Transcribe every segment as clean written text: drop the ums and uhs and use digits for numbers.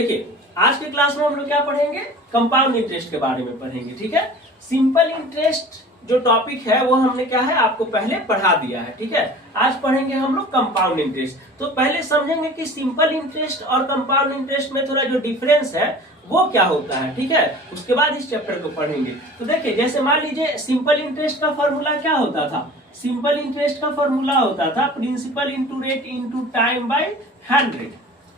देखिए आज के क्लास में हम लोग क्या पढ़ेंगे, कंपाउंड इंटरेस्ट के बारे में पढ़ेंगे। ठीक है, सिंपल इंटरेस्ट जो टॉपिक है वो हमने क्या है आपको पहले पढ़ा दिया है। ठीक है, आज पढ़ेंगे हम लोग कंपाउंड इंटरेस्ट। तो पहले समझेंगे कि सिंपल इंटरेस्ट और कंपाउंड इंटरेस्ट में थोड़ा जो डिफरेंस है वो क्या होता है। ठीक है, उसके बाद इस चैप्टर को पढ़ेंगे। तो देखिए जैसे मान लीजिए सिंपल इंटरेस्ट का फॉर्मूला क्या होता था, सिंपल इंटरेस्ट का फॉर्मूला होता था principal into rate into time by 100।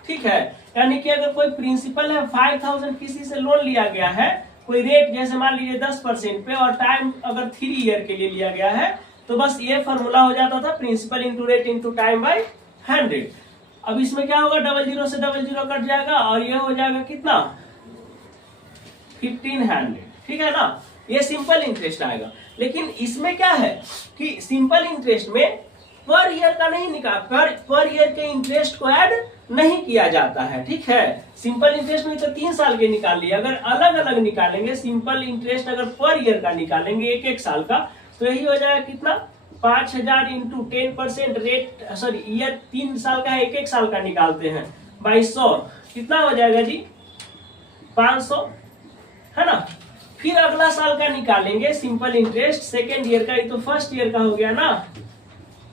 ठीक है, यानी कि अगर कोई प्रिंसिपल है 5000 किसी से लोन लिया गया है, कोई रेट जैसे मान लीजिए 10% पे और टाइम अगर 3 ईयर के लिए लिया गया है, तो बस ये फॉर्मूला हो जाता था principal into rate into time by 100। अब इसमें क्या होगा, 00 से 00 कट जाएगा और ये हो जाएगा कितना 1500। ठीक है ना, ये सिंपल इंटरेस्ट आएगा। लेकिन इसमें क्या है कि सिंपल इंटरेस्ट में पर ईयर का नहीं निकाल, पर ईयर के इंटरेस्ट को ऐड नहीं किया जाता है। ठीक है, सिंपल इंटरेस्ट में तो 3 साल के निकाल लिए, अगर अलग अलग निकालेंगे सिंपल इंटरेस्ट अगर पर ईयर का निकालेंगे एक एक साल का, तो यही हो जाएगा कितना 5000 इंटू 10% रेट, सॉरी ईयर 3 साल का है, एक एक साल का निकालते हैं बाई 100, कितना हो जाएगा जी 500, है ना। फिर अगला साल का निकालेंगे सिंपल इंटरेस्ट सेकेंड ईयर का, ये तो फर्स्ट ईयर का हो गया ना,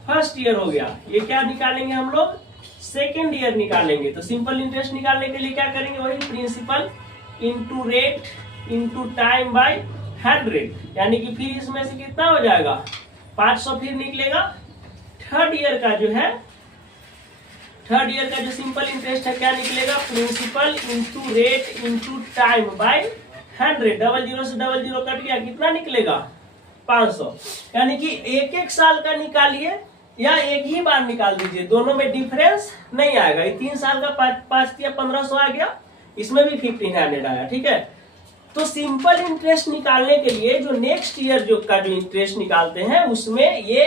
फर्स्ट ईयर हो गया। ये क्या निकालेंगे हम लोग, सेकेंड ईयर निकालेंगे। तो सिंपल इंटरेस्ट निकालने के लिए क्या करेंगे, वही principal into rate into time by 100, यानी कि फिर इसमें से कितना हो जाएगा 500 फिर निकलेगा। थर्ड ईयर का जो है, थर्ड ईयर का जो सिंपल इंटरेस्ट है क्या निकलेगा, principal into rate into time by 100, 00 से 00 कट गया, कितना निकलेगा 500। यानी कि एक एक साल का निकालिए या एक ही बार निकाल दीजिए, दोनों में डिफरेंस नहीं आएगा। ये 3 साल का 5 या 1500 आ गया, इसमें भी 1500 आया। ठीक है, तो सिंपल इंटरेस्ट निकालने के लिए जो नेक्स्ट ईयर जो इंटरेस्ट निकालते हैं उसमें ये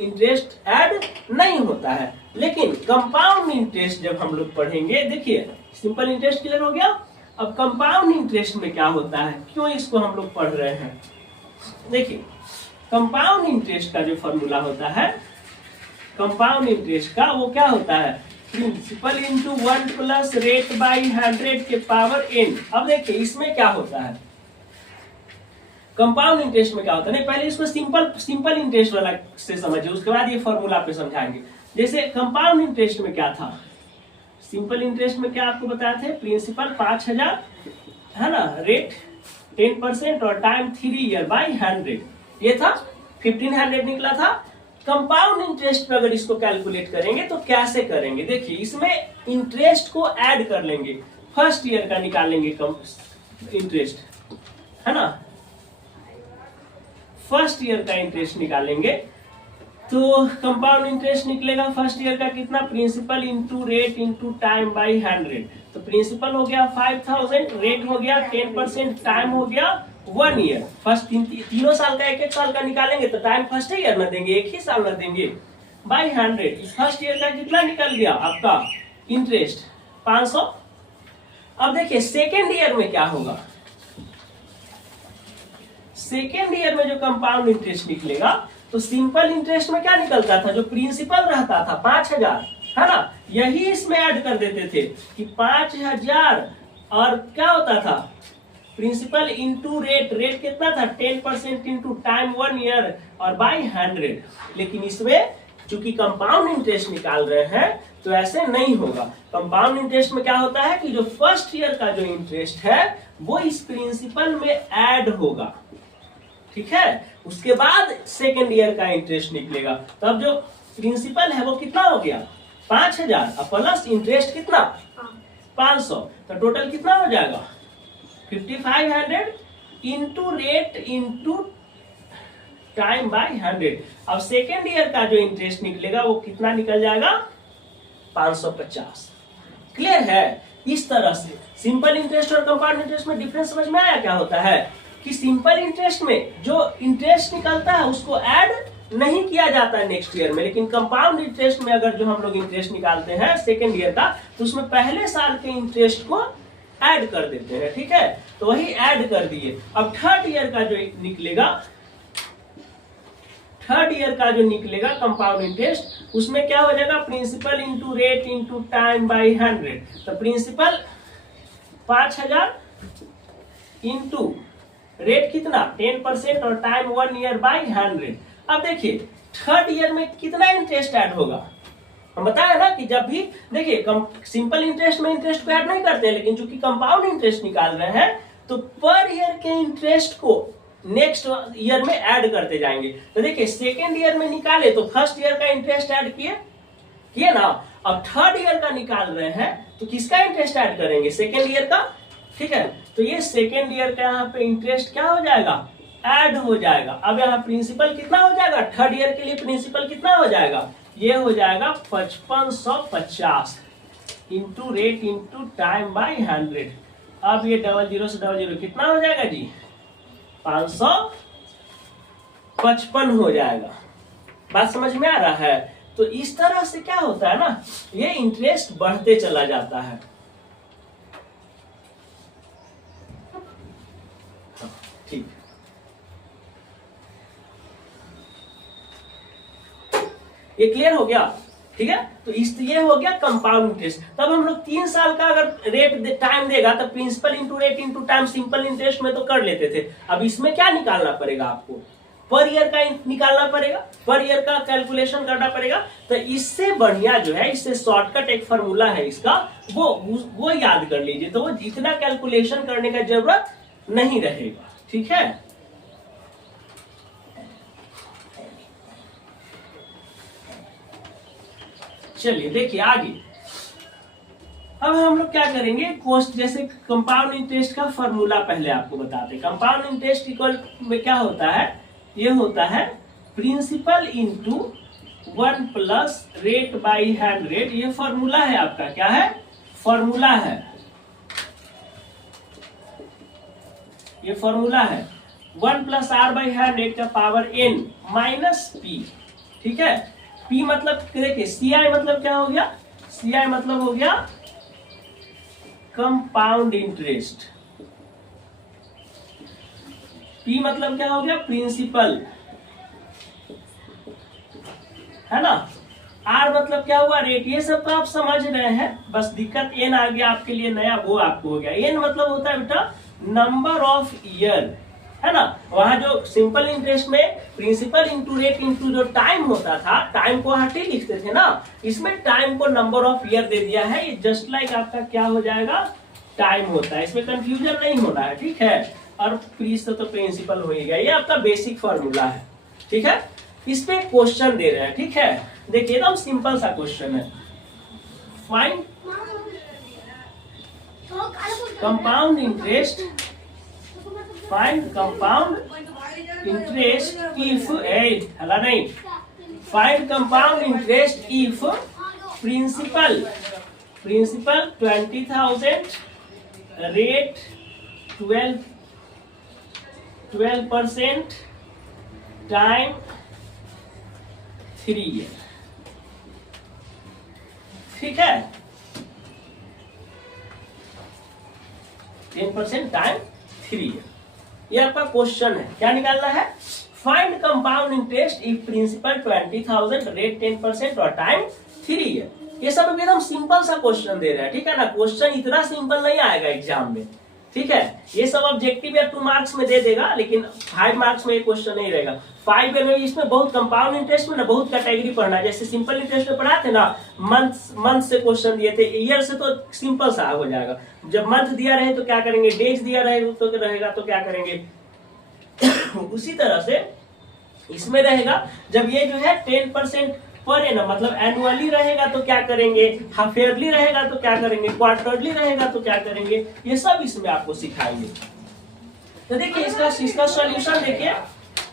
इंटरेस्ट ऐड नहीं होता है। लेकिन कंपाउंड इंटरेस्ट जब हम लोग पढ़ेंगे, देखिए सिंपल इंटरेस्ट क्लियर हो गया। अब कंपाउंड इंटरेस्ट में क्या होता है, क्यों इसको हम लोग पढ़ रहे हैं, देखिए कंपाउंड इंटरेस्ट का जो फॉर्मूला होता है कंपाउंड इंटरेस्ट का, वो क्या होता है principal into 1 plus rate by 100 के पावर n। अब देखिए इसमें क्या होता है, कंपाउंड इंटरेस्ट में क्या होता है, नहीं पहले इसको सिंपल इंटरेस्ट वाला से समझिए, उसके बाद ये फॉर्मूला पे समझाएंगे। जैसे कंपाउंड इंटरेस्ट में क्या था, सिंपल इंटरेस्ट में क्या आपको बताए थे, प्रिंसिपल 5000 है ना, रेट 10% और टाइम 3 ईयर बाई 100, ये था 1500 निकला था। कंपाउंड इंटरेस्ट पे अगर इसको कैलकुलेट करेंगे तो कैसे करेंगे, देखिए इसमें इंटरेस्ट को ऐड कर लेंगे, फर्स्ट ईयर का निकालेंगे इंटरेस्ट, है ना, फर्स्ट ईयर का इंटरेस्ट निकालेंगे तो कंपाउंड इंटरेस्ट निकलेगा फर्स्ट ईयर का कितना, principal into rate into time by 100। तो प्रिंसिपल हो गया 5000, रेट हो गया 10%, टाइम हो गया 1 ईयर। फर्स्ट तीनों साल का एक एक साल का निकालेंगे तो टाइम फर्स्ट ईयर न देंगे, एक ही साल न देंगे, बाई 100। फर्स्ट ईयर का कितना निकल गया आपका इंटरेस्ट 500। अब देखिए सेकेंड ईयर में क्या होगा, सेकेंड ईयर में जो कंपाउंड इंटरेस्ट निकलेगा तो सिंपल इंटरेस्ट में क्या निकलता था, जो प्रिंसिपल रहता था 5000, है ना, यही इसमें ऐड कर देते थे कि 5000 और क्या होता था प्रिंसिपल इंटू रेट, रेट कितना था 10% इंटू टाइम 1 ईयर और बाई 100। लेकिन इसमें चूंकि कंपाउंड इंटरेस्ट निकाल रहे हैं तो ऐसे नहीं होगा। कंपाउंड इंटरेस्ट में क्या होता है कि जो फर्स्ट ईयर का जो इंटरेस्ट है वो इस प्रिंसिपल में ऐड होगा। ठीक है, उसके बाद सेकेंड ईयर का इंटरेस्ट निकलेगा। तब जो प्रिंसिपल है वो कितना हो गया 5000 और प्लस इंटरेस्ट कितना 500, तो टोटल कितना हो जाएगा 5500 into rate into time by 100। अब सेकेंड ईयर का जो इंटरेस्ट निकलेगा वो कितना निकल जाएगा 550। क्लियर है, इस तरह से सिंपल इंटरेस्ट और कंपाउंड इंटरेस्ट में डिफरेंस समझ में आया क्या होता है कि सिंपल इंटरेस्ट में जो इंटरेस्ट निकलता है उसको ऐड नहीं किया जाता है नेक्स्ट ईयर में, लेकिन कंपाउंड इंटरेस्ट में अगर जो हम लोग इंटरेस्ट निकालते हैं सेकेंड ईयर का तो उसमें पहले साल के इंटरेस्ट को ऐड कर देते हैं। ठीक है, तो वही ऐड कर दिए। अब थर्ड ईयर का जो निकलेगा, थर्ड ईयर का जो निकलेगा कंपाउंड इंटरेस्ट, उसमें क्या हो जाएगा principal into rate into time by 100। तो प्रिंसिपल 5,000 इंटू रेट कितना 10% और टाइम 1 ईयर बाई 100। अब देखिए थर्ड ईयर में कितना इंटरेस्ट ऐड होगा। हम बताया ना कि जब भी देखिए सिंपल इंटरेस्ट में इंटरेस्ट को ऐड नहीं करते हैं, लेकिन चूंकि कंपाउंड इंटरेस्ट निकाल रहे हैं तो पर ईयर के इंटरेस्ट को नेक्स्ट ईयर में ऐड करते जाएंगे। तो देखिए सेकेंड ईयर में निकाले तो फर्स्ट ईयर का इंटरेस्ट ऐड किए ना। अब थर्ड ईयर का निकाल रहे हैं तो किसका इंटरेस्ट ऐड करेंगे, सेकेंड ईयर का। ठीक है, तो ये सेकेंड ईयर का यहाँ पे इंटरेस्ट क्या हो जाएगा, ऐड हो जाएगा। अब यहाँ प्रिंसिपल कितना हो जाएगा, थर्ड ईयर के लिए प्रिंसिपल कितना हो जाएगा, ये हो जाएगा 5550 into rate into time by 100। अब ये 00 से 00 कितना हो जाएगा जी, 555 हो जाएगा। बात समझ में आ रहा है। तो इस तरह से क्या होता है ना, ये इंटरेस्ट बढ़ते चला जाता है। ठीक, ये क्लियर हो गया। ठीक है, तो ये हो गया कंपाउंड इंटरेस्ट। तब हम लोग 3 साल का अगर रेट टाइम देगा तो principal into rate into time simple interest में तो कर लेते थे। अब इसमें क्या निकालना पड़ेगा आपको, पर ईयर का निकालना पड़ेगा, पर ईयर का कैलकुलेशन करना पड़ेगा। तो इससे बढ़िया जो है, इससे शॉर्टकट एक फॉर्मूला है इसका, वो याद कर लीजिए, तो वो इतना कैलकुलेशन करने का जरूरत नहीं रहेगा। ठीक है, चलिए देखिए आगे। अब हम लोग क्या करेंगे, कोस्ट जैसे कंपाउंड इंटरेस्ट का फॉर्मूला पहले आपको बताते हैं। कंपाउंड इंटरेस्ट इक्वल में क्या होता है, ये होता है principal into 1 plus rate by 100। ये फॉर्मूला है आपका, क्या है, फॉर्मूला है, ये फॉर्मूला है 1 प्लस आर बाई 100 का पावर n माइनस पी। ठीक है, P मतलब देखिए CI मतलब क्या हो गया, CI मतलब हो गया कंपाउंड इंटरेस्ट, P मतलब क्या हो गया, प्रिंसिपल, है ना। R मतलब क्या हुआ, रेट। ये सब तो आप समझ रहे हैं, बस दिक्कत N आ गया आपके लिए नया, वो आपको हो गया। N मतलब होता है बेटा नंबर ऑफ ईयर, है ना। वहां जो सिंपल इंटरेस्ट में प्रिंसिपल इंटू रेट इंटू जो टाइम होता था, टाइम को हटे लिखते थे ना, इसमें टाइम को नंबर ऑफ ईयर दे दिया है। ये जस्ट लाइक आपका क्या हो जाएगा, टाइम होता है, इसमें कंफ्यूजन नहीं होना है। ठीक है, और प्रीस तो प्रिंसिपल हो ही गया। ये आपका बेसिक फॉर्मूला है। ठीक है, इस पे क्वेश्चन दे रहे हैं। ठीक है, देखिए एकदम सिंपल सा क्वेश्चन है, find compound interest, find compound interest if find compound interest if principal 20,000 rate 12% time 3 year। ठीक है, 10% टाइम 3 ईयर। ये आपका क्वेश्चन है, क्या निकालना है, find compound interest if principal 20,000 rate 10% और टाइम 3 ईयर। ये सब एकदम सिंपल सा क्वेश्चन दे रहा है। ठीक है ना, क्वेश्चन इतना सिंपल नहीं आएगा एग्जाम में। ठीक है, ये सब ऑब्जेक्टिव या 2 मार्क्स में दे देगा, लेकिन 5 मार्क्स में ये क्वेश्चन नहीं रहेगा। 5 में इसमें बहुत कंपाउंड इंटरेस्ट में ना बहुत कैटेगरी पढ़ना है। जैसे सिंपल इंटरेस्ट में पढ़ाते ना, मंथ से क्वेश्चन दिए थे, ईयर से तो सिंपल सा हो जाएगा। जब मंथ दिया रहे तो क्या करेंगे, डेज दिया रहेगा तो क्या करेंगे उसी तरह से इसमें रहेगा। जब ये जो है 10% पर एनम मतलब एनुअली रहेगा तो क्या करेंगे, हाफ ईयरली रहेगा तो क्या करेंगे, क्वार्टरली रहेगा तो क्या करेंगे, ये सब इसमें आपको सिखाएंगे। तो देखिए इसका सॉल्यूशन देखिए,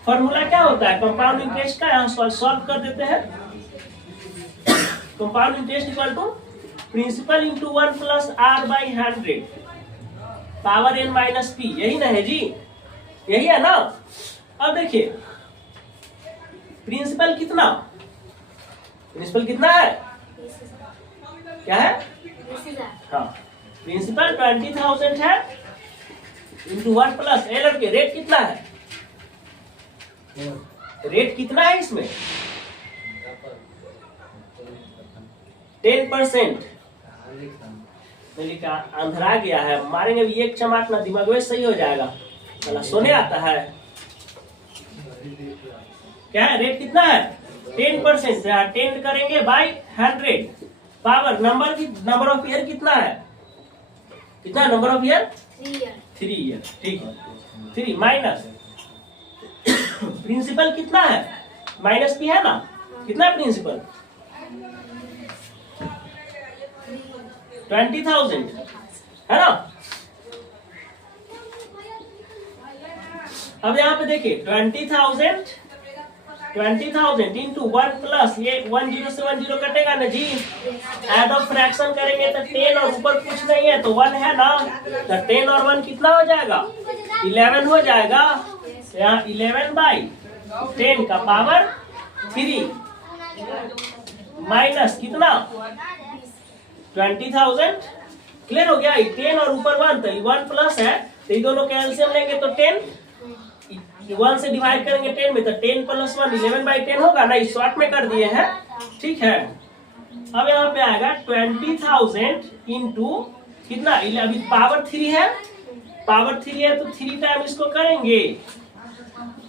फॉर्मूला क्या होता है कंपाउंड इंटरेस्ट का, यहाँ सॉल्व कर देते हैं। Compound interest equal to principal into 1 plus R by 100 power n minus P. यही ना है जी, यही है ना। अब देखिए प्रिंसिपल कितना है, क्या है, हाँ प्रिंसिपल 20,000 है इंटू 1 प्लस एल के रेट कितना है, रेट कितना है इसमें 10%। मेरी का अंधरा गया है, मारेंगे भी एक चमाट ना दिमाग में सही हो जाएगा। चला सोने आता है। क्या है रेट कितना है 10%। 10 करेंगे by 100 power number of year कितना है, कितना नंबर ऑफ ईयर 3 ईयर। ठीक है 3 माइनस प्रिंसिपल कितना है माइनस पी है ना, कितना प्रिंसिपल 20,000 है ना। अब यहाँ पे देखिए 20,000 इंटू 1 प्लस ये 10 से 10 कटेगा ना जी। एड ऑफ फ्रैक्शन करेंगे तो 10 और ऊपर कुछ नहीं है तो 1 है ना, तो 10 और 1 कितना हो जाएगा 11 हो जाएगा। तो यहाँ 11/10 का पावर 3 माइनस कितना 20,000। क्लियर हो गया। 10 और ऊपर 1 तो 1 प्लस है तो ये दोनों कैल्सियम लेंगे तो 10 1 से डिवाइड करेंगे 10 में तो 10 प्लस 1 11/10 होगा ना, इस शॉर्ट में कर दिए हैं। ठीक है अब यहाँ पे आएगा 20,000 इंटू कितना अभी पावर 3 है, पावर 3 है तो 3 टाइम इसको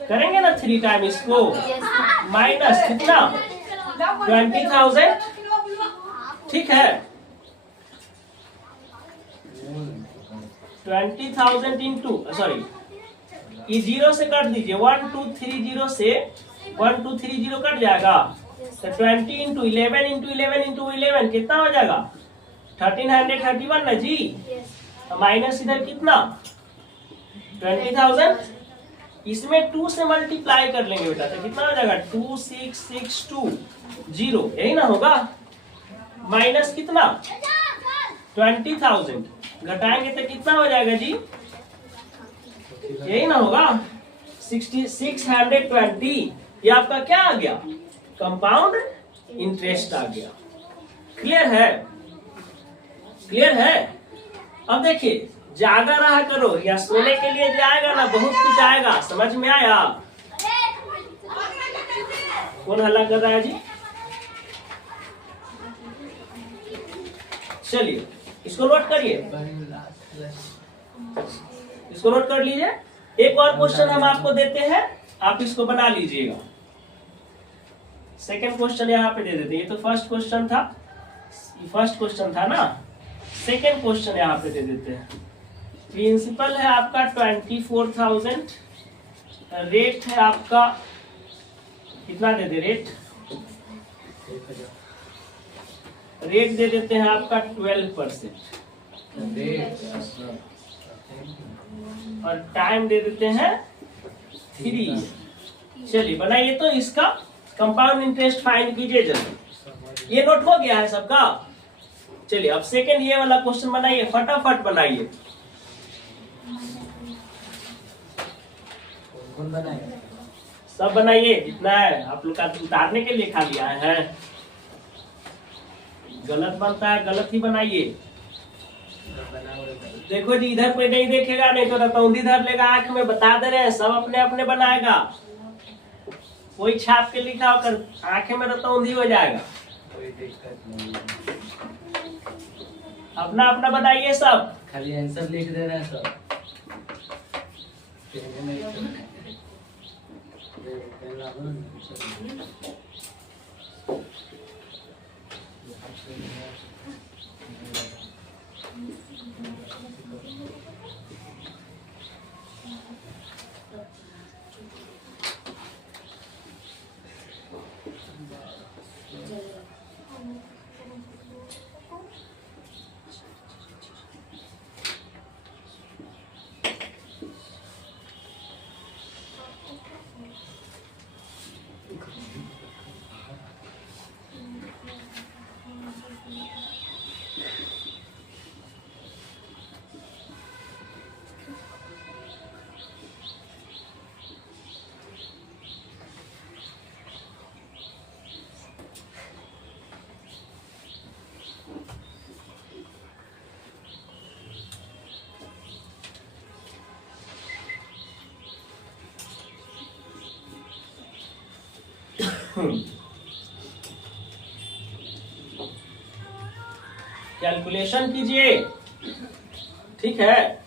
करेंगे ना 3 टाइम इसको माइनस कितना 20,000। ठीक है 20,000 इंटू सॉरी ये 0 से कट दीजिए 1 2 3 0 से 1 2 3 0 कट जाएगा तो 20 इंटू 11 कितना हो जाएगा 1331 ना जी। माइनस इधर कितना 20,000 इसमें 2 से मल्टीप्लाई कर लेंगे बेटा तो कितना हो जाएगा 2662 यही ना होगा। माइनस कितना 20,000 घटाएंगे तो कितना हो जाएगा जी यही ना होगा 620। ये आपका क्या आ गया कंपाउंड इंटरेस्ट आ गया। क्लियर है। अब देखिए जागा रहा करो या सोने के लिए जाएगा ना बहुत कुछ आएगा, समझ में आया। कौन हल्ला कर रहा है जी, चलिए इसको नोट करिए, इसको नोट कर लीजिए। एक और क्वेश्चन हम आपको देते हैं, आप इसको बना लीजिएगा। सेकंड क्वेश्चन यहाँ पे दे देते हैं, ये तो फर्स्ट क्वेश्चन था ना, सेकंड क्वेश्चन यहाँ पे दे देते हैं। प्रिंसिपल है आपका 24,000, रेट है आपका कितना दे दे रेट दे देते हैं आपका 12% और टाइम दे देते हैं 3। चलिए बनाइए तो इसका कंपाउंड इंटरेस्ट फाइंड कीजिए जल्दी। ये नोट हो गया है सबका। चलिए अब सेकंड ये वाला क्वेश्चन बनाइए, फटाफट बनाइए। सब बनाइए जितना है, आप लोग का उतारने के लिए खाली आए हैं। गलत बनता है गलत ही बनाइए। देखो जी इधर कोई नहीं देखेगा, नहीं तो रतौंधी धर लेगा आंख में, बता दे रहे हैं सब अपने अपने बनाएगा। कोई छाप के लिखा होकर आंखें में रतौंधी हो जाएगा। अपना अपना बनाइए सब, खाली आंसर लिख दे रहे हैं सब। कैलकुलेशन कीजिए। ठीक है।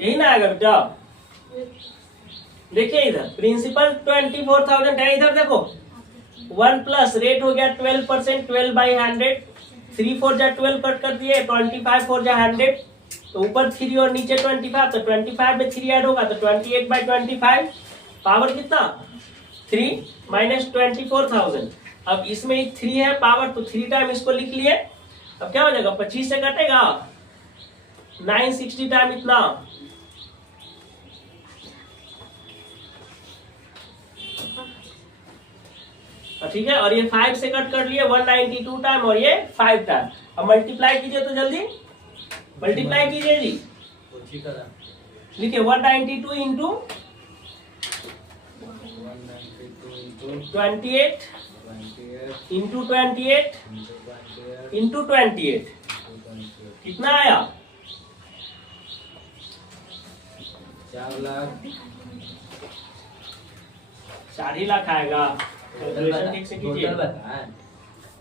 यही ना आएगा बेटा। देखिए इधर प्रिंसिपल 24,000 है, इधर देखो 1 प्लस रेट हो गया 12%, 12 बाई 100, 3 4 जा 12 कट कर दिए, 25 4 जा 100, तो ऊपर 3 और नीचे 25, तो 25 में 3 ऐड होगा तो 28 बाई 25, पावर कितना 3 माइनस 24,000। अब इसमें 3 है पावर, तो 3 टाइम इसको लिख लिए। अब क्या हो जाएगा 25 से कटेगा 960 टाइम इतना, ठीक है। और ये 5 से कट कर लिए 192 टाइम, और ये 5 टाइम। अब मल्टीप्लाई कीजिए तो जल्दी मल्टीप्लाई कीजिए जी। लिखिए 192 इंटू 28 इंटू 28 इंटू 28 कितना आया 4 लाख 4 लाख आएगा। कैलकुलेशन ठीक से कीजिए।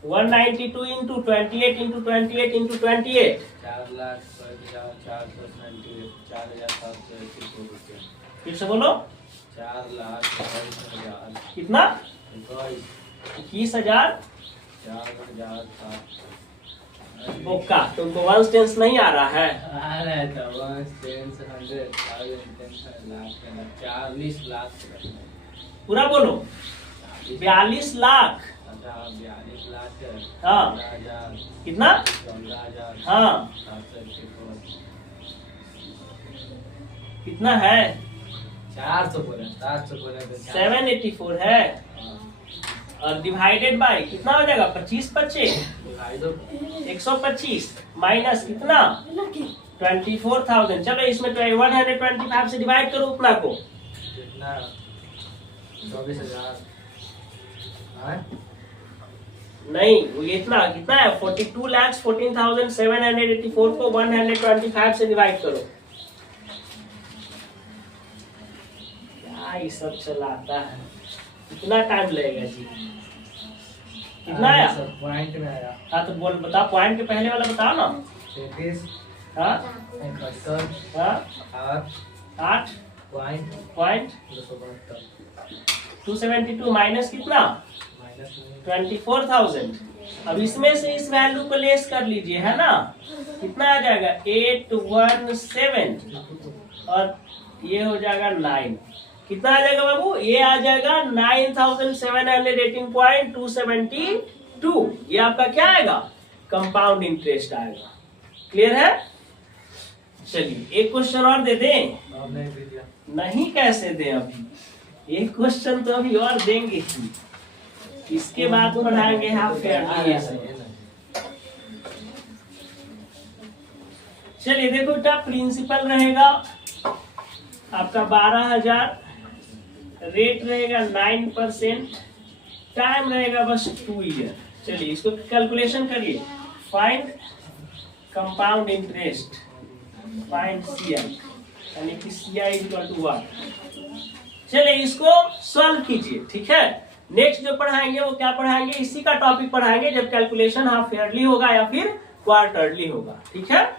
192 इंटू 28 इंटू 28 इंटू 28 4,98,498 रुपये। फिर से बोलो 4,22,000 कितना 21,000 बोका। तुमको वन टेंस नहीं आ रहा है? आ रहा था 40 लाख पूरा बोलो 42 लाख। 42 लाख हाँ 15,000 कितना 15,000 हाँ 784 कितना है 400 बोले 700 बोले तो 784 है। और डिवाइडेड बाय कितना हो जाएगा 25 25 125 माइनस कितना 24,000। चलो इसमें 125 से डिवाइड करो उतना को कितना 24,000 नहीं वो इतना कितना है 42,14,784 को 125 से डिवाइड करो। क्या ये सब चलाता है, कितना टाइम लगेगा जी? कितना आया पॉइंट में आया। हाँ तो बोल बताओ पॉइंट के पहले वाला बताओ ना। 33 हाँ 71 हाँ 8 पॉइंट पॉइंट 272 272 माइनस कितना माइनस 24,000। अब इसमें से इस वैल्यू को लेस कर लीजिए है ना, कितना आ जाएगा 817 और ये हो जाएगा 9। कितना आ जाएगा बाबू? ये आ जाएगा 9,718.272। ये आपका क्या आएगा कंपाउंड इंटरेस्ट आएगा। क्लियर है? चलिए एक क्वेश्चन और दे दें। नहीं कैसे दें, अभी एक क्वेश्चन तो अभी और देंगे ही, इसके बाद पढ़ाएंगे हाफ फेयरली। चलिए देखो बेटा प्रिंसिपल रहेगा आपका 12,000, रेट रहेगा 9%, टाइम रहेगा बस 2 ईयर। चलिए इसको कैलकुलेशन करिए। Find compound interest, find CI यानी कि CI इक्वल टू 1। चलिए इसको सॉल्व कीजिए। ठीक है, नेक्स्ट जो पढ़ाएंगे वो क्या पढ़ाएंगे, इसी का टॉपिक पढ़ाएंगे जब कैलकुलेशन हाफ ईयरली होगा या फिर क्वार्टरली होगा। ठीक है।